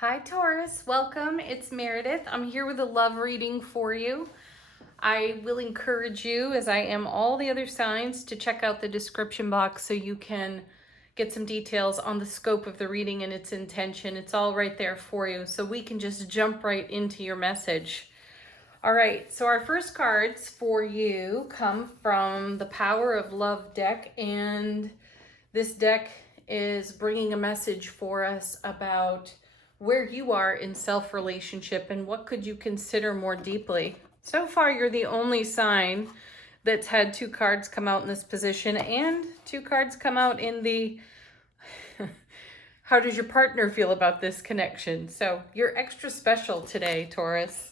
Hi Taurus, welcome. It's Meredith. I'm here with a love reading for you. I will encourage you, as I am all the other signs, to check out the description box so you can get some details on the scope of the reading and its intention. It's all right there for you, so we can just jump right into your message. All right, so our first cards for you come from the Power of Love deck, and this deck is bringing a message for us about where you are in self-relationship and what could you consider more deeply. So far, you're the only sign that's had two cards come out in this position and two cards come out in the how does your partner feel about this connection? So you're extra special today, Taurus.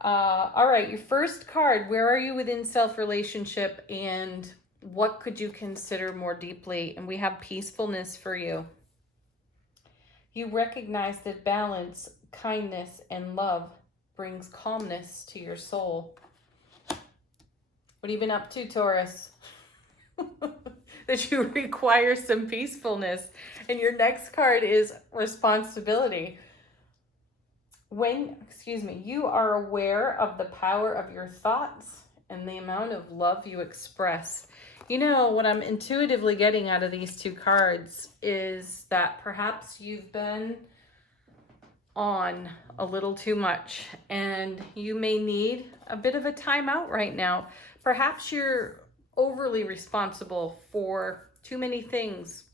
All right, your first card, where are you within self-relationship and what could you consider more deeply? And we have peacefulness for you. You recognize that balance, kindness, and love brings calmness to your soul. What have you been up to, Taurus? That you require some peacefulness. And your next card is responsibility. You are aware of the power of your thoughts and the amount of love you express. You know, what I'm intuitively getting out of these two cards is that perhaps you've been on a little too much and you may need a bit of a timeout right now. Perhaps you're overly responsible for too many things,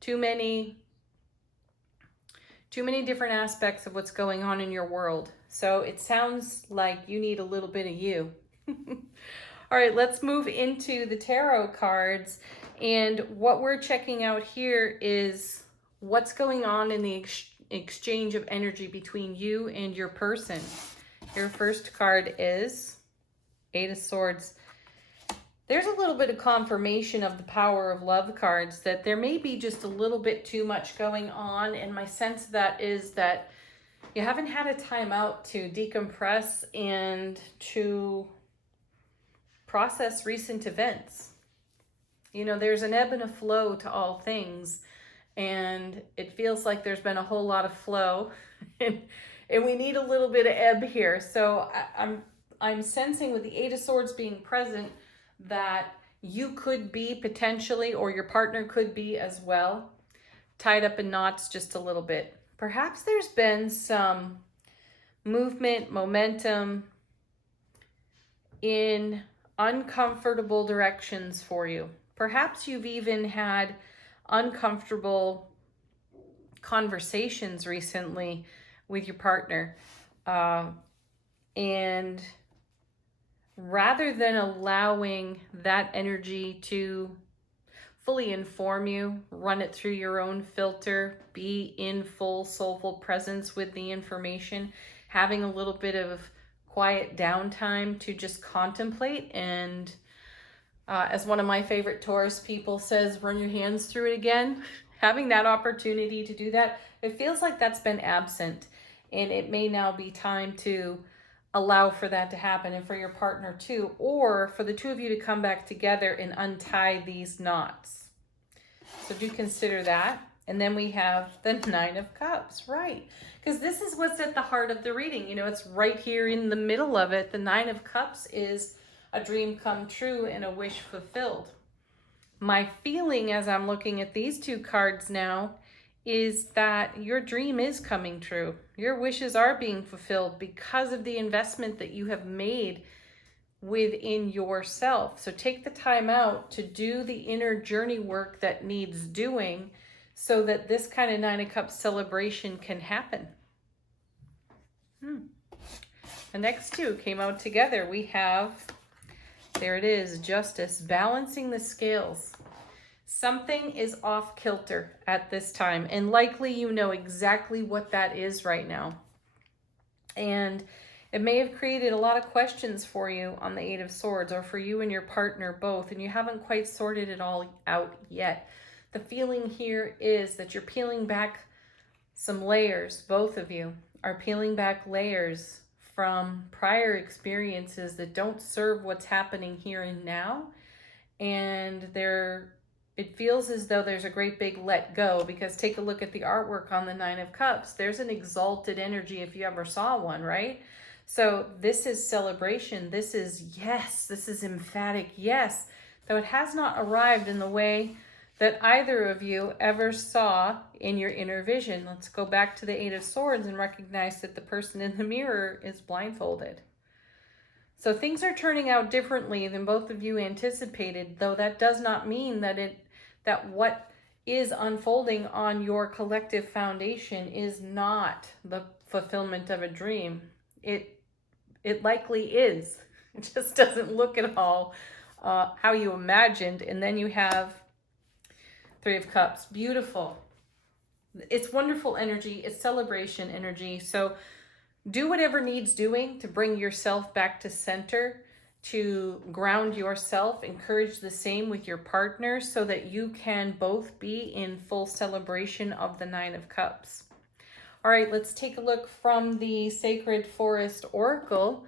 too many different aspects of what's going on in your world. So it sounds like you need a little bit of you. All right, let's move into the tarot cards. And what we're checking out here is what's going on in the exchange of energy between you and your person. Your first card is Eight of Swords. There's a little bit of confirmation of the Power of Love cards that there may be just a little bit too much going on. And my sense of that is that you haven't had a time out to decompress and to process recent events. You know, there's an ebb and a flow to all things. And it feels like there's been a whole lot of flow. and we need a little bit of ebb here. So I'm sensing with the Eight of Swords being present that you could be potentially, or your partner could be as well, tied up in knots just a little bit. Perhaps there's been some movement, momentum in uncomfortable directions for you. Perhaps you've even had uncomfortable conversations recently with your partner. And rather than allowing that energy to fully inform you, run it through your own filter, be in full soulful presence with the information, having a little bit of quiet downtime to just contemplate and as one of my favorite Taurus people says, run your hands through it again. Having that opportunity to do that, it feels like that's been absent, and it may now be time to allow for that to happen, and for your partner too, or for the two of you to come back together and untie these knots. So do consider that. And then we have the Nine of Cups, right? Because this is what's at the heart of the reading. You know, it's right here in the middle of it. The Nine of Cups is a dream come true and a wish fulfilled. My feeling as I'm looking at these two cards now is that your dream is coming true. Your wishes are being fulfilled because of the investment that you have made within yourself. So take the time out to do the inner journey work that needs doing so that this kind of Nine of Cups celebration can happen. The next two came out together. We have, there it is, Justice, balancing the scales. Something is off kilter at this time, and likely you know exactly what that is right now. And it may have created a lot of questions for you on the Eight of Swords, or for you and your partner both, and you haven't quite sorted it all out yet. The feeling here is that you're peeling back some layers. Both of you are peeling back layers from prior experiences that don't serve what's happening here and now, and they're It feels as though there's a great big let go, because take a look at the artwork on the Nine of Cups. There's an exalted energy if you ever saw one, right? So this is celebration. This is yes. This is emphatic yes. Though it has not arrived in the way that either of you ever saw in your inner vision. Let's go back to the Eight of Swords and recognize that the person in the mirror is blindfolded. So things are turning out differently than both of you anticipated, though that does not mean that what is unfolding on your collective foundation is not the fulfillment of a dream. It likely is. It just doesn't look at all how you imagined. And then you have Three of Cups. Beautiful. It's wonderful energy. It's celebration energy. So do whatever needs doing to bring yourself back to center, to ground yourself. Encourage the same with your partner so that you can both be in full celebration of the Nine of Cups. All right, let's take a look from the Sacred Forest Oracle.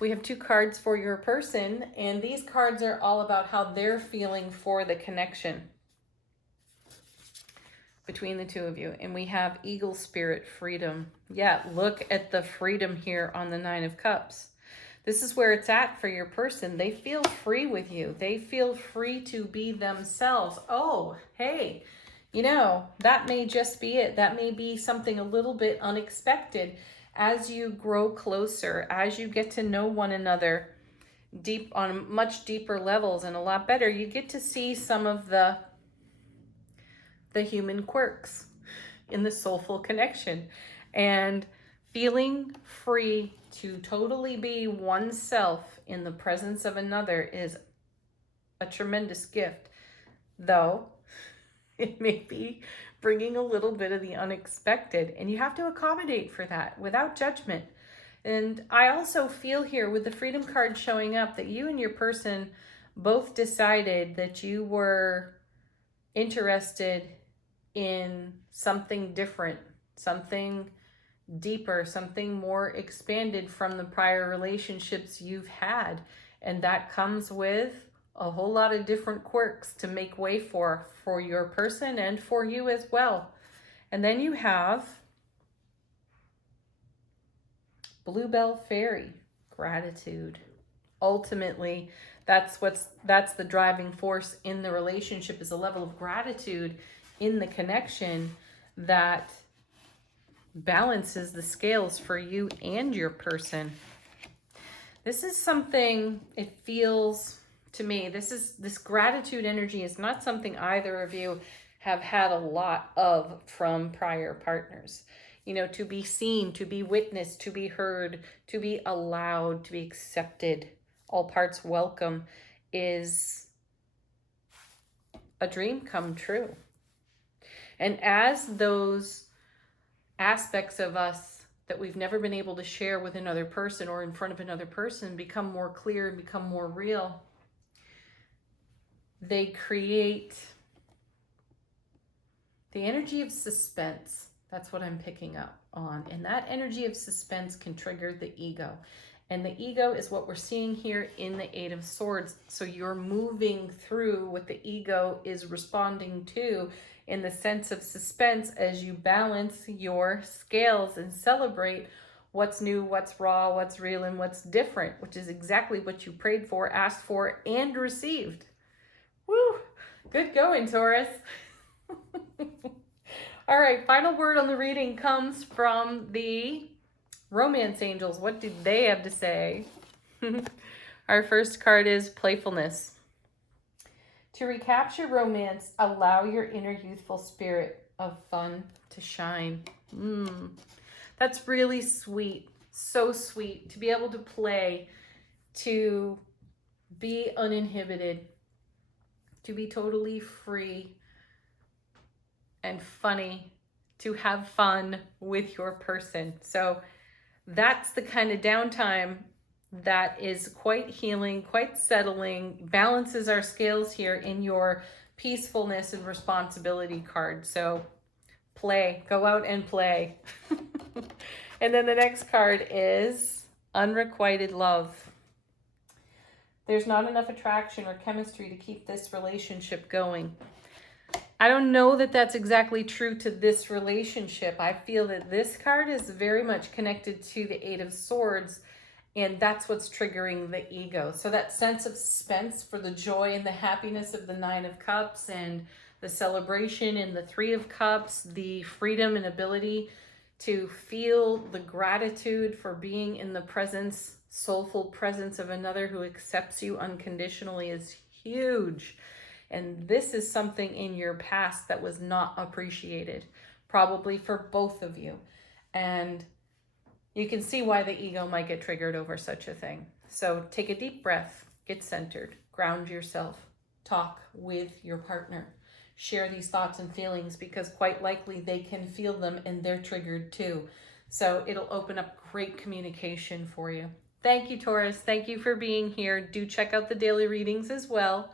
We have 2 cards for your person, and these cards are all about how they're feeling for the connection between the two of you. And we have Eagle Spirit, freedom. Yeah, look at the freedom here on the Nine of Cups. This is where it's at for your person. They feel free with you. They feel free to be themselves. Oh, hey, you know, that may just be it. That may be something a little bit unexpected as you grow closer, as you get to know one another deep on much deeper levels and a lot better. You get to see some of the human quirks in the soulful connection, and feeling free to totally be oneself in the presence of another is a tremendous gift, though it may be bringing a little bit of the unexpected, and you have to accommodate for that without judgment. And I also feel here with the freedom card showing up that you and your person both decided that you were interested in something different, something deeper, something more expanded from the prior relationships you've had. And that comes with a whole lot of different quirks to make way for your person and for you as well. And then you have Bluebell Fairy, gratitude. Ultimately, that's the driving force in the relationship, is a level of gratitude in the connection that balances the scales for you and your person. This is something, it feels to me, this gratitude energy is not something either of you have had a lot of from prior partners. You know, to be seen, to be witnessed, to be heard, to be allowed, to be accepted, all parts welcome, is a dream come true. And as those aspects of us that we've never been able to share with another person or in front of another person become more clear and become more real, they create the energy of suspense. That's what I'm picking up on. And that energy of suspense can trigger the ego. And the ego is what we're seeing here in the Eight of Swords. So you're moving through what the ego is responding to in the sense of suspense as you balance your scales and celebrate what's new, what's raw, what's real, and what's different, which is exactly what you prayed for, asked for, and received. Woo! Good going, Taurus. All right, final word on the reading comes from the Romance Angels. What do they have to say? Our first card is Playfulness. To recapture romance, allow your inner youthful spirit of fun to shine. That's really sweet. So sweet to be able to play, to be uninhibited, to be totally free and funny, to have fun with your person. So that's the kind of downtime that is quite healing, quite settling, balances our scales here in your peacefulness and responsibility card. So play, go out and play. And then the next card is Unrequited Love. There's not enough attraction or chemistry to keep this relationship going. I don't know that that's exactly true to this relationship. I feel that this card is very much connected to the Eight of Swords, and that's what's triggering the ego. So that sense of suspense for the joy and the happiness of the Nine of Cups, and the celebration in the Three of Cups, the freedom and ability to feel the gratitude for being in the presence, soulful presence of another who accepts you unconditionally is huge. And this is something in your past that was not appreciated, probably for both of you. And you can see why the ego might get triggered over such a thing. So take a deep breath, get centered, ground yourself, talk with your partner. Share these thoughts and feelings, because quite likely they can feel them and they're triggered too. So it'll open up great communication for you. Thank you, Taurus. Thank you for being here. Do check out the daily readings as well.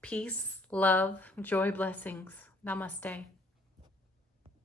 Peace, love, joy, blessings. Namaste.